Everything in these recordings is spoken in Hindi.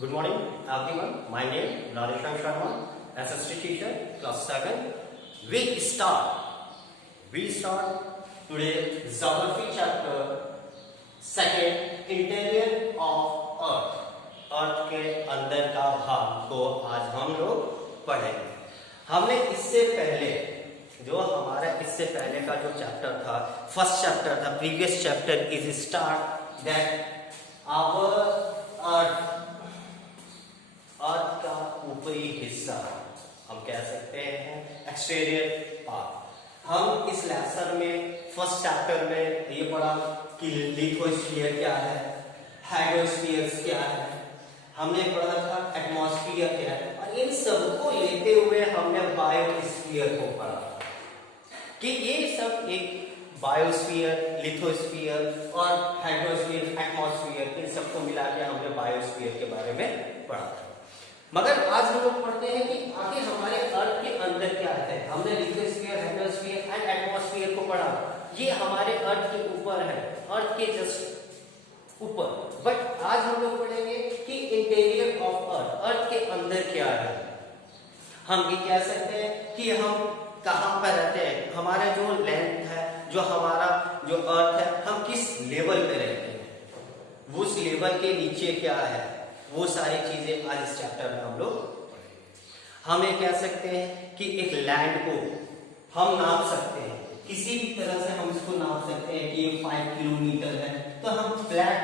Good morning, everyone. My name is Radheshan Sharma, SST teacher, class 7. We start today geography chapter second, interior of Earth. अर्थ के अंदर का भाग को आज हम लोग पढ़ेंगे। हमने इससे पहले इससे पहले का जो चैप्टर था, फर्स्ट चैप्टर था, previous chapter is start that our earth का ऊपरी हिस्सा हम कह सकते हैं एक्सटीरियर पार्ट। हम इस लेसन में फर्स्ट चैप्टर में ये पढ़ा कि लिथोस्फीयर क्या है, हाइड्रोस्फीयर क्या है, हमने पढ़ा था एटमॉस्फेयर क्या है, और इन सबको लेते हुए हमने बायोस्फीयर को पढ़ा कि ये सब एक बायोस्फीयर, लिथोस्फीयर और हाइड्रोस्फीयर, एटमॉस्फेयर, इन सबको मिला के हमने बायोस्फीयर के बारे में पढ़ा था। मगर आज हम लोग पढ़ते हैं कि आखिर हमारे अर्थ के अंदर क्या है। हमने लिथोस्फीयर, हाइड्रोस्फीयर एंड एटमॉस्फेयर को पढ़ा, ये हमारे अर्थ के ऊपर है, अर्थ के जस्ट ऊपर। बट आज हम लोग पढ़ेंगे कि इंटीरियर ऑफ अर्थ, अर्थ के अंदर क्या है। हम ये कह सकते हैं कि हम कहां पर रहते हैं, हमारा जो लेंथ है, जो हमारा जो अर्थ है, हम किस लेवल पे रहते हैं, उस लेवल के नीचे क्या है, वो सारी चीजें आज इस चैप्टर में हम लोग हम ये कह सकते हैं कि एक लैंड को हम नाप सकते हैं, किसी भी तरह से हम इसको नाप सकते हैं कि ये 5 किलोमीटर है, तो हम फ्लैट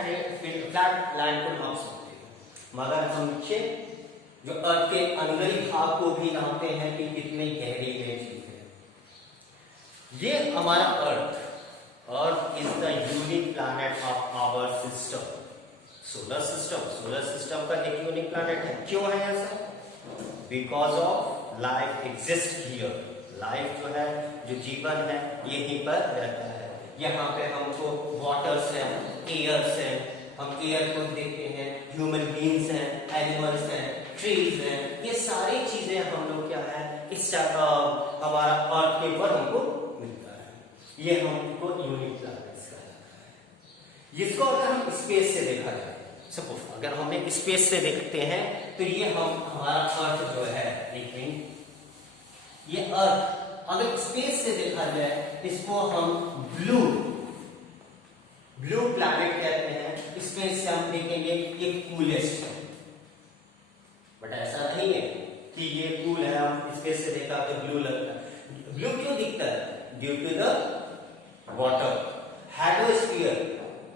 लैंड को नाप सकते हैं। मगर हम नीचे जो अर्थ के अंदरी भाग को भी नापते हैं कि कितने गहरी ये चीज है। ये हमारा earth is the unique planet of our system, solar system का एक यूनिक प्लैनेट है। क्यों है ऐसा? Because of life exist here. Life जो है, जो जीवन है, यहीं पर रहता है। यहाँ पे हमको वाटर्स है, एयर्स है, हम एयर को देखते हैं, ह्यूमन बींग्स हैं, एनिमल्स हैं, ट्रीज हैं, ये सारी चीजें हम लोग क्या है इस हमारा अर्थ के ऊपर हमको मिलता है। ये हमको यूनिक प्लैनेट्स का है। जिसको अगर हम स्पेस से देखा जाए, सपोज अगर हमें स्पेस से देखते हैं तो ये हमारा अर्थ जो है, लेकिन ये अर्थ अगर स्पेस से देखा जाए इसको हम ब्लू प्लैनेट कहते हैं। स्पेस से हम देखेंगे ये कूलेस्ट है, बट ऐसा नहीं है कि ये कूल है, हम स्पेस से देखा तो ब्लू लगता है। ब्लू क्यों दिखता है? Due to the water.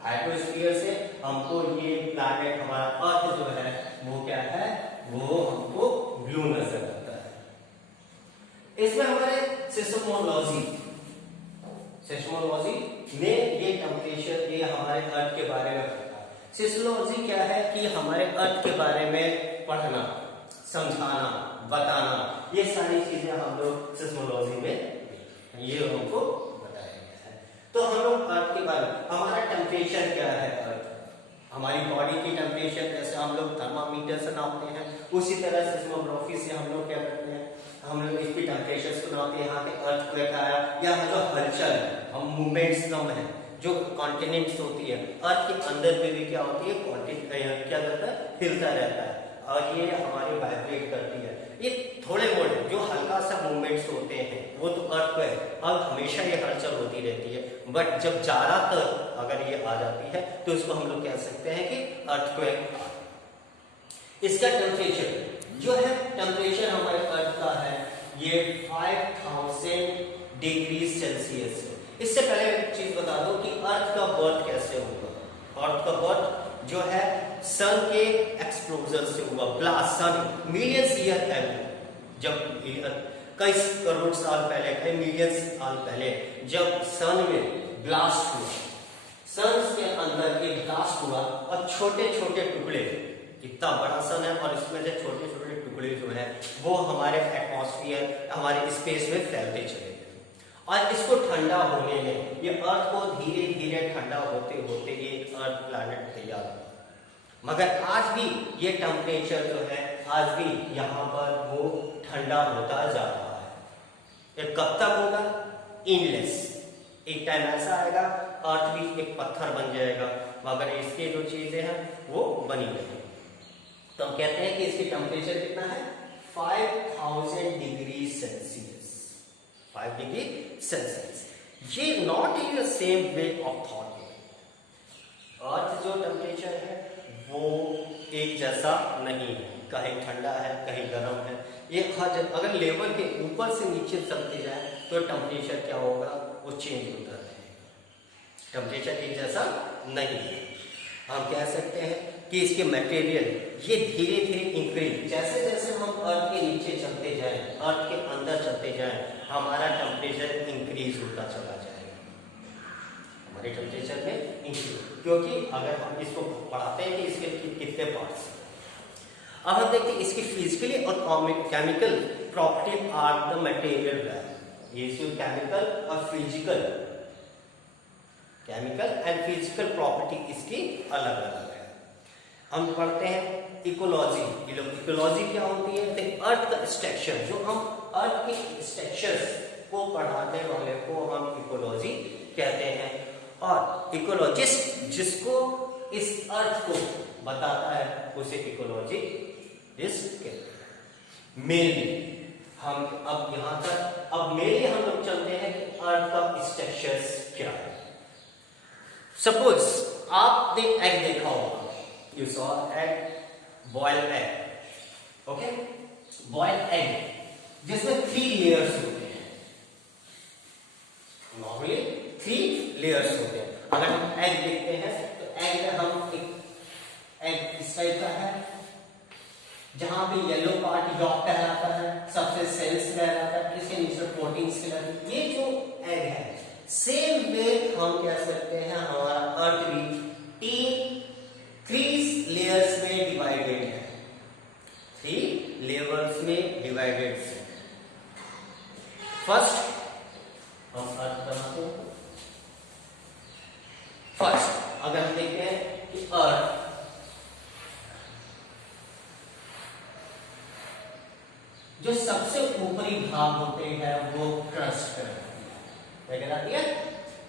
Hydrosphere से हमको ये प्लैनेट, हमारा अर्थ जो है वो क्या है, वो हमको ब्लू नजर आता है। इसमें हमारे सिस्मोलॉजी में ये टेम्परेचर, ये हमारे अर्थ के बारे में पढ़ना। सिस्मोलॉजी क्या है कि हमारे अर्थ के बारे में पढ़ना, समझाना, बताना, ये सारी चीजें हम लोग सिस्मोलॉजी में ये हमको बताया गया है। तो हम लोग अर्थ के बारे में, हमारा टेम्परेचर क्या है, अर्थ हमारी बॉडी की टेम्परेचर जैसे हम लोग थर्मामीटर से नापते हैं, उसी तरह सिस्मोग्राफी से हम लोग क्या करते हैं, हम लोग इसकी टेम्परेचर को नापते हैं। यहाँ के अर्थ को आया या जो हलचल है, हम मूवमेंट्स कम है, जो कॉन्टिनेंट्स होती है, अर्थ के अंदर में भी क्या होती है, क्या करता है, हिलता रहता है, और ये हमारी वाइब्रेट करती है। ये थोड़े मोड़े जो हल्का सा मूवमेंट्स होते हैं वो तो अर्थ पे है, अब हमेशा ये हलचल होती रहती है। बट जब ज्यादातर अगर ये आ जाती है तो इसको हम लोग कह सकते हैं कि अर्थक्वेक। इसका टेम्परेचर जो है, टेम्परेचर हमारे अर्थ का है ये 5000 डिग्री सेल्सियस है। इससे पहले एक चीज बता दो कि अर्थ का बर्थ कैसे होगा। अर्थ का बर्थ जो है सन के एक्सप्लोजन से हुआ, ब्लास्ट, सन मिलियंस ईयर एगो, जब कई करोड़ साल पहले, कई मिलियन साल पहले जब सन में ब्लास्ट हुआ, सन के अंदर एक ब्लास्ट हुआ और छोटे छोटे टुकड़े, इतना बड़ा सन है और इसमें से छोटे छोटे टुकड़े जो है वो हमारे एटमॉस्फेयर, हमारे स्पेस में फैलते चले गए। और इसको ठंडा होने में, ये अर्थ को धीरे धीरे ठंडा होते होते ये अर्थ प्लैनेट तैयार हुआ। मगर आज भी ये टेम्परेचर जो है, आज भी यहाँ पर वो ठंडा होता जा रहा है। ये कब तक होगा? इनलेस। एक टाइम ऐसा आएगा अर्थ भी एक पत्थर बन जाएगा, मगर इसके जो चीजें हैं वो बनी रहेंगी। तो हम कहते हैं कि इसकी टेम्परेचर कितना है 5000 डिग्री सेल्सियस, 5 डिग्री सेल्सियस। ये not in the same way of thought. Earth जो टेम्परेचर है वो एक जैसा नहीं है, कहीं ठंडा है कहीं गर्म है। ये अगर लेवल के ऊपर से नीचे चलते जाए तो टेम्परेचर क्या होगा, वो चेंज होता रहेगा। टेम्परेचर एक जैसा नहीं है। हम कह सकते हैं कि इसके मटेरियल ये धीरे धीरे इंक्रीज, जैसे जैसे हम अर्थ के नीचे चलते जाएं, अर्थ के अंदर चलते जाएं, हमारा टेम्परेचर इंक्रीज होता चला जाएगा, हमारे टेम्परेचर में इंक्रीज। क्योंकि अगर हम इसको पढ़ाते हैं कि इसके कितने पार्ट्स हैं। अब हम देखते हैं इसकी फिजिकली और chemical property are the material value. ये जो केमिकल और physical, chemical and physical property इसकी अलग अलग है। हम पढ़ते हैं इकोलॉजी। इकोलॉजी क्या होती है, तो अर्थ का स्ट्रक्चर, जो हम अर्थ के स्ट्रक्चर्स को पढ़ाने वाले को हम इकोलॉजी कहते हैं। और इकोलॉजिस्ट जिसको इस अर्थ को बताता है उसे इकोलॉजिस्ट कहते हैं। मेनली हम अब यहां तक, अब मेनली हम लोग चलते हैं कि अर्थ का स्ट्रक्चर्स क्या है। सपोज आपने एग देखा होगा, you saw egg, boiled egg, okay, boiled egg जिसमें 3 लेयर्स होते हैं। नॉर्मली 3 लेयर्स होते हैं। अगर हम एग देखते हैं तो एग में हम एग इस टाइप का है, जहां पे येलो पार्ट यॉक कहलाता है, सबसे सेल्स कहलाता है, इसके नीचे प्रोटीन्स कहलाते हैं। ये जो एग है सेम वे हम कह सकते हैं हमारा अर्थ भी 3 लेयर्स में डिवाइडेड है, 3 लेयर्स में डिवाइडेड है। फर्स्ट हम अर्थ बनाते हैं। फर्स्ट अगर हम देखते हैं कि अर्थ जो सबसे ऊपरी भाग होते हैं वो क्रस्ट कहलाती है,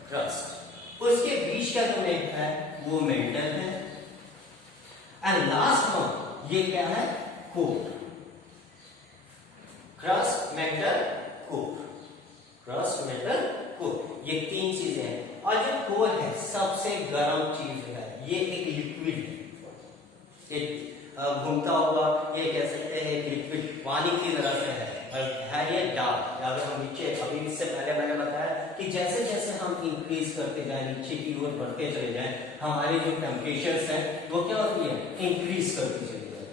क्रस्ट। उसके बीच का जो मेंटल है वो मेंटल है, एंड लास्ट वन ये क्या है, core. Crust, mental, core, crust, mental, core, ये 3 चीजें हैं। और जो कोर है सबसे गर्म चीज है, ये एक लिक्विड है, एक घूमता हुआ, ये कह सकते हैं एक लिक्विड पानी की तरह से है ये डार्क। अगर हम नीचे, अभी इससे पहले मैंने बताया कि जैसे जैसे हम इंक्रीज करते जाए, नीचे की ओर बढ़ते चले जाएं, हमारी जो टेम्परेचर्स है वो क्या होती है, इंक्रीज करती चली जाती है।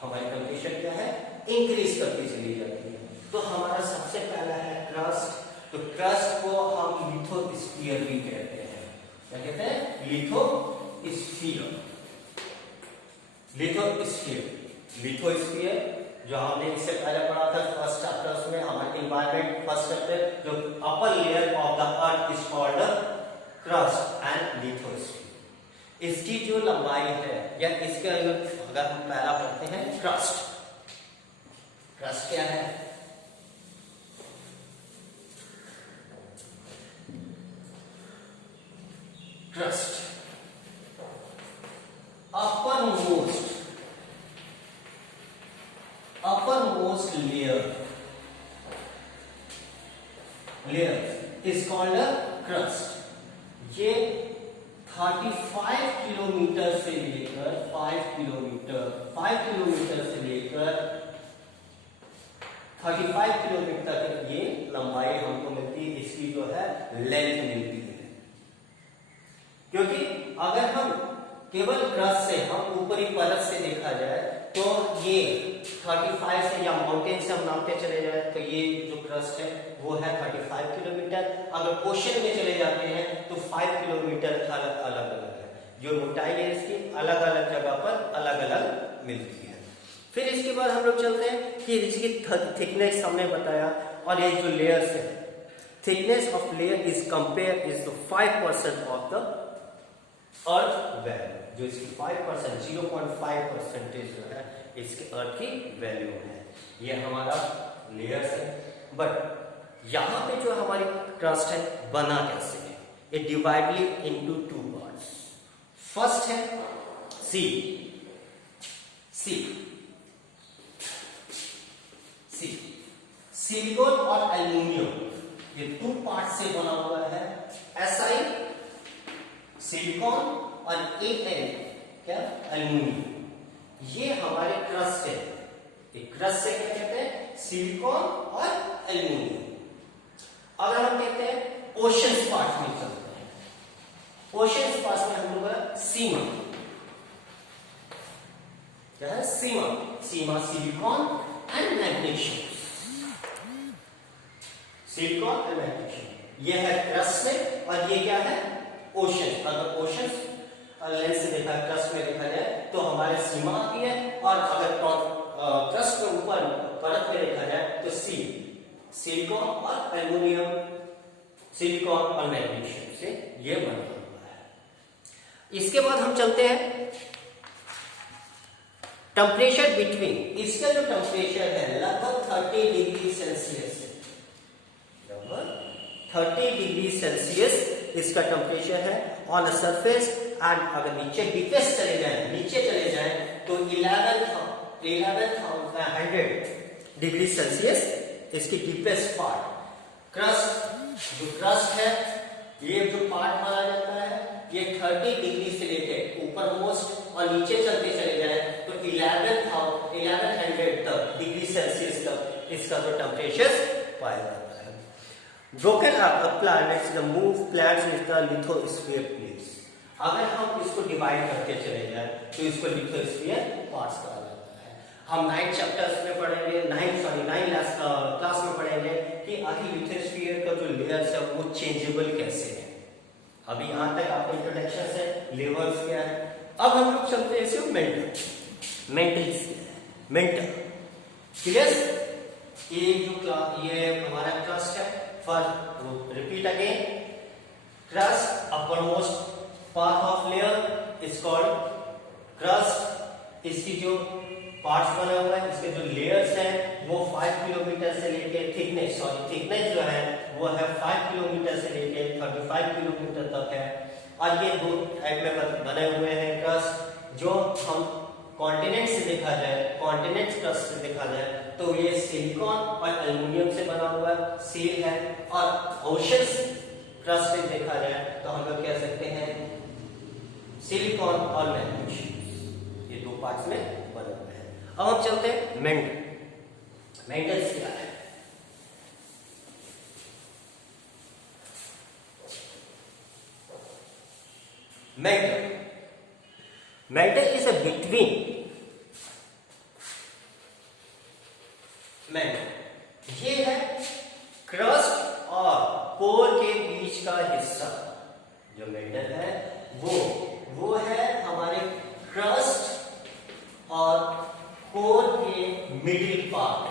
हमारी टेम्परेचर क्या है, इंक्रीज करती चली जाती है। तो हमारा सबसे पहला है क्रस्ट। तो क्रस्ट को हम लिथोस्फीयर भी कहते हैं। क्या कहते हैं, लिथोस्फीयर। लिथोस्फीयर, लिथोस्फीयर जो हमने इससे पहले पढ़ा था फर्स्ट चैप्टर में, हमारे इन्वायरमेंट फर्स्ट चैप्टर, जो upper layer of the earth is called crust and lithosphere. इसकी जो लंबाई है, या इसके अगर हम पहला पढ़ते हैं क्रस्ट। क्रस्ट क्या है, crust uppermost layer is called a crust। ये 35 किलोमीटर से लेकर 5 किलोमीटर से लेकर 35 किलोमीटर तक ये लंबाई हमको मिलती है, इसकी जो है लेंथ मिलती है। क्योंकि अगर हम केवल क्रस्ट से, हम ऊपरी परत से देखा जाए तो ये 35 से, या माउंटेन से हम नापते चले जाए तो ये जो क्रस्ट है वो है 35 किलोमीटर। अगर ओशन में चले जाते हैं तो 5 किलोमीटर अलग अलग है। जो मोटाई है इसकी अलग अलग जगह पर अलग अलग मिलती है। फिर इसके बाद हम लोग चलते हैं कि इसकी थिकनेस हमने बताया, और ये जो लेयर्स है, thickness of layer is compare is 5% of the earth value. जो इसकी 5%, 0.5% जो है इसके अर्थ की वैल्यू है। ये हमारा लेयर्स है। बट यहां पे जो हमारी क्रस्ट है बना कैसे है, इट डिवाइडली इनटू 2 पार्ट्स। फर्स्ट है सी। सिलिकॉन और एल्यूमिनियम, ये 2 पार्ट से बना हुआ है। Si सिलिकॉन और Al क्या एल्यूमिनियम, ये हमारे क्रस्ट है। क्रस्ट से क्या कहते हैं, सिलिकॉन और एल्यूमिनियम। अगर हम कहते हैं ओशंस पार्ट में चलते हैं, ओशंस पार्ट में हम लोग सीमा, क्या है sima, sima silicon and magnesium, silicon and magnesium, ये है क्रस्ट में। और ये क्या है ओशन। अगर ओशन लेंस से देखा, क्रस्ट में देखा जाए तो हमारे सीमा आती है, और अगर क्रस्ट के ऊपर परत में देखा जाए तो सिलिकॉन और एल्यूमिनियम, सिलिकॉन और मैग्नीशियम से ये बना हुआ है। इसके बाद हम चलते हैं टेम्परेचर बिटवीन, इसका जो टेम्परेचर है लगभग 30 डिग्री सेल्सियस, लगभग 30 डिग्री सेल्सियस इसका टेम्परेचर है ऑन द सरफेस। एंड अगर नीचे डीपेस्ट चले जाए तो 1100 डिग्री सेल्सियस इसकी डीपेस्ट पार्ट। क्रस्ट, जो क्रस्ट है, ये जो पार्ट माना जाता है, ये 30 डिग्री से लेके ऊपर मोस्ट और नीचे चलते चले जाए तो 1100 तक डिग्री सेल्सियस तक इसका जो टेम्परेचर पाया जाता है। Broken up planets the move planets is the lithosphere plates. अगर हम इसको डिवाइड करके चले जाए तो इसको लिथोस्फीयर पार्ट्स कहा जाता है। हम 9 चैप्टर्स में पढ़ेंगे, 9 क्लास में पढ़ेंगे कि आखिर लिथोस्फीयर का जो लेयर्स है वो चेंजेबल कैसे है। अभी यहां तक आपको इंट्रोडक्शन से लेवल्स क्या है। अब हम लोग चलते हैं इसे मेंटल क्लियर। ये हमारा क्रस्ट है। First repeat again, crust uppermost part of layer is called crust. इसकी जो पार्ट्स बना हुआ है, इसके जो लेयर्स हैं वो 5 किलोमीटर से लेके थिकनेस जो है वो है 5 किलोमीटर से लेके 35 किलोमीटर तक है। और ये 2 टाइप में बने हुए हैं क्रस्ट। जो हम कॉन्टिनेंट से देखा जाए, कॉन्टिनेंट क्रस्ट से देखा जाए तो ये सिलिकॉन और एल्यूमिनियम से बना हुआ सील है। और ओशंस क्रस्ट से देखा जाए तो हम लोग कह सकते हैं सिलिकॉन और मैग्नीशियम, ये 2 पार्ट्स में बने हुए हैं। अब हम चलते हैं मेंटल्स क्या है। मेंटल इज अ बिटवीन, ये है क्रस्ट और कोर के बीच का हिस्सा। जो मेंटल है वो है हमारे क्रस्ट और कोर के मिडिल पार्ट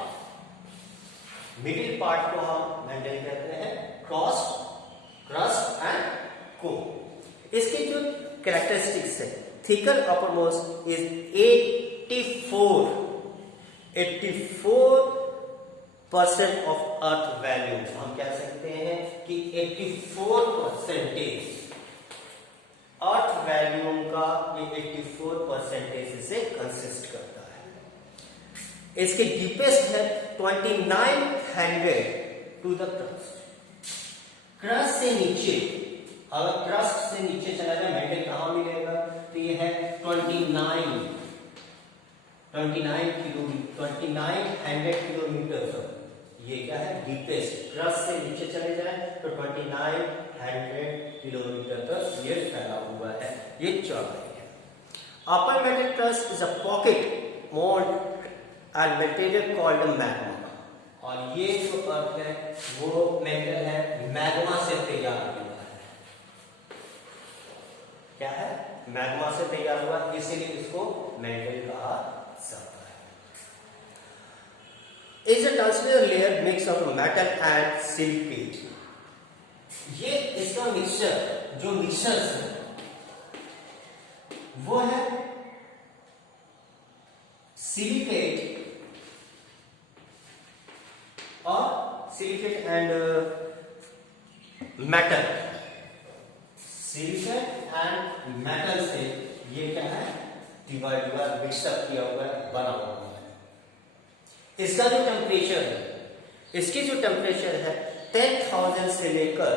को हम मेंटल कहते हैं, क्रस्ट एंड कोर। इसकी जो कैरेक्टरिस्टिक्स है, thicker uppermost is 84% of earth volume. हम कह सकते हैं कि 84% अर्थ वैल्यूम का ये 84% से कंसिस्ट करता है। इसके डीपेस्ट है 2900 टू द क्रस्ट। क्रस्ट से नीचे, अगर क्रस्ट से नीचे चला जाए मेंटल कहां मिलेगा तो ये है 2900 किलोमीटर तक। ये क्या है डीपेस्ट। क्रस्ट से नीचे चले जाए तो 2900 किलोमीटर तक ये फैला हुआ है, ये चौड़ाई है। Upper metal crust is a pocket mould and material called magma. और ये जो अर्थ है वो मेटल है, मैग्मा से तैयार हुआ है। क्या है, मैग्मा से तैयार हुआ, इसीलिए इसको मेटल कहा जाता है। Is a translucent layer mix of metal and silicate। ये इसका जो मिक्सचर है वो है silicate and metal. Silicate and metal से ये क्या है डिवाइड मिक्सअप किया हुआ है, बना हुआ है। इसका जो टेम्परेचर है इसकी जो टेम्परेचर है 10,000 से लेकर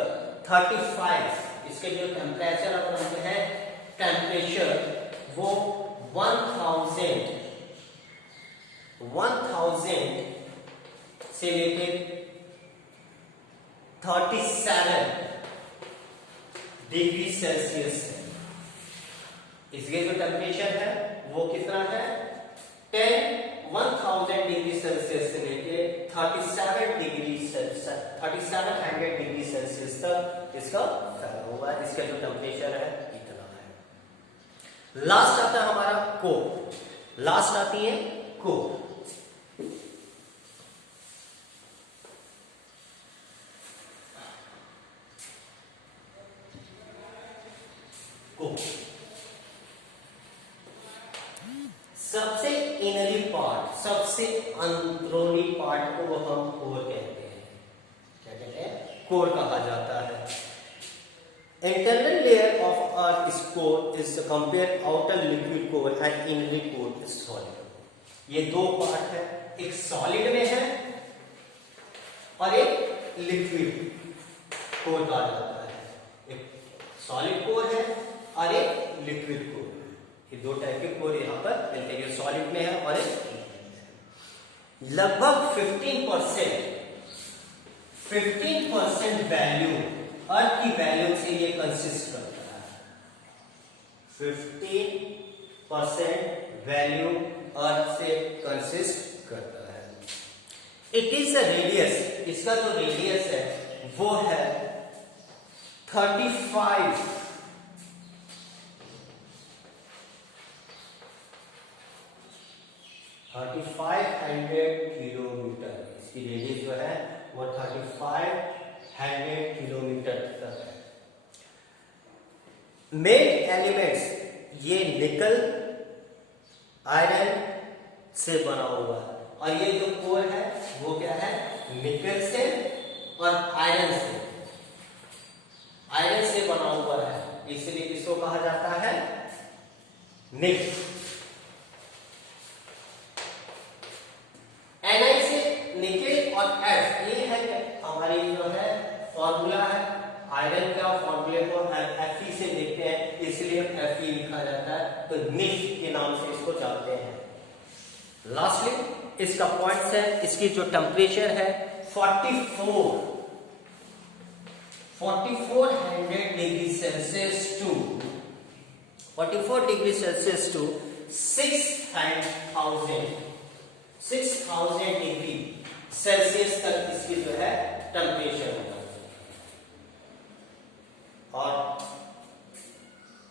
35, इसके जो टेम्परेचर अपना है टेम्परेचर वो 1000 से लेकर 37 डिग्री सेल्सियस है। इसके जो टेम्परेचर है वो कितना है 1000 डिग्री सेल्सियस से लेके 3700 डिग्री सेल्सियस तक इसका फैला हुआ है। इसका जो टेम्परेचर है इतना है। लास्ट आता है हमारा कोर। लास्ट आती है कोर। सबसे इनरी पार्ट, सबसे अंदरूनी पार्ट को हम कोर कहते हैं। क्या कहते हैं? कोर कहा जाता है। Internal layer of earth is core is compare outer liquid core and inner core is solid. ये दो पार्ट है, एक सॉलिड में है और एक लिक्विड कोर कहा जाता है। एक सॉलिड कोर है और एक लिक्विड कोर। ये दो टाइप के कोर यहाँ पर मिलते हैं, सॉलिड में है और एक लिक्विड में है। लगभग 15% वैल्यू अर्थ की वैल्यू से ये कंसिस्ट करता है। 15% वैल्यू अर्थ से कंसिस्ट करता है। इट इज अ रेडियस, इसका जो रेडियस है वो है 3500 किलोमीटर। इसकी रेडियस जो है वो 3500 किलोमीटर तक है। मेन एलिमेंट्स ये निकल आयरन से बना हुआ है और ये जो कोर है वो क्या है निकल से और आयरन से बना हुआ है, इसलिए इसको कहा जाता है निकल। Ni से निकेल और F ये है हमारी जो है फॉर्मूला है। आयरन का फॉर्मूले को Fe से देखते हैं, इसलिए Fe लिखा जाता है। तो निफ के नाम से इसको जानते हैं। लास्टली इसका पॉइंट्स है, इसकी जो टेम्परेचर है 4400 degree Celsius to 44 degree Celsius to 6000 degree Celsius तक इसकी जो है टेम्परेचर होगा। और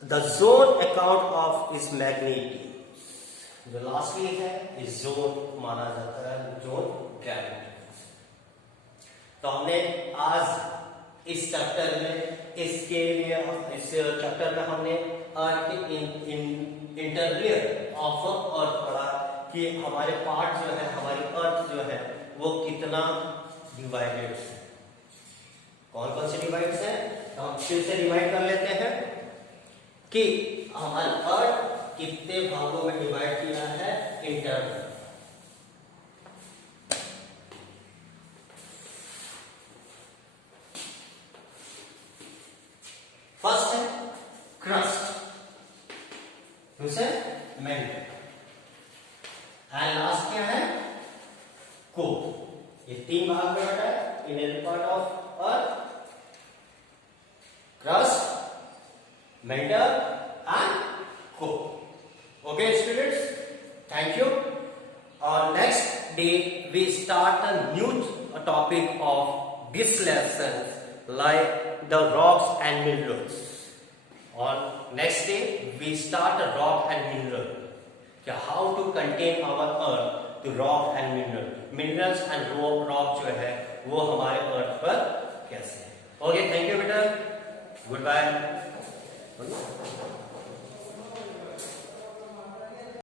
द जोन अकाउंट ऑफ इस मैग्नेटिक जो लास्टली है इस जोन माना जाता है जोन ग्रेविटी। तो हमने आज इस चैप्टर में इसके लिए इस चैप्टर में हमने इंटरलेयर ऑफ अर्थ पढ़ा कि हमारे पार्ट जो है हमारी अर्थ जो है वो कितना डिवाइडेड है, कौन कौन से डिवाइड्स हैं। तो हम फिर से डिवाइड कर लेते हैं कि हमारा अर्थ कितने भागों में डिवाइड किया है इंटरनल। फर्स्ट है क्रस्ट, दूसरा मैंटल एंड लास्ट क्या है कोर। ये तीन भाग में बटा है। Inner part of earth, crust, mantle and core. Okay students, thank you. और next day we start a new topic of this lesson like the rocks and minerals. On next day we start a rock and mineral. How to contain our earth to rock and minerals and rock जो है वो हमारे अर्थ पर कैसे है। ओके थैंक यू बेटा, गुड बाय।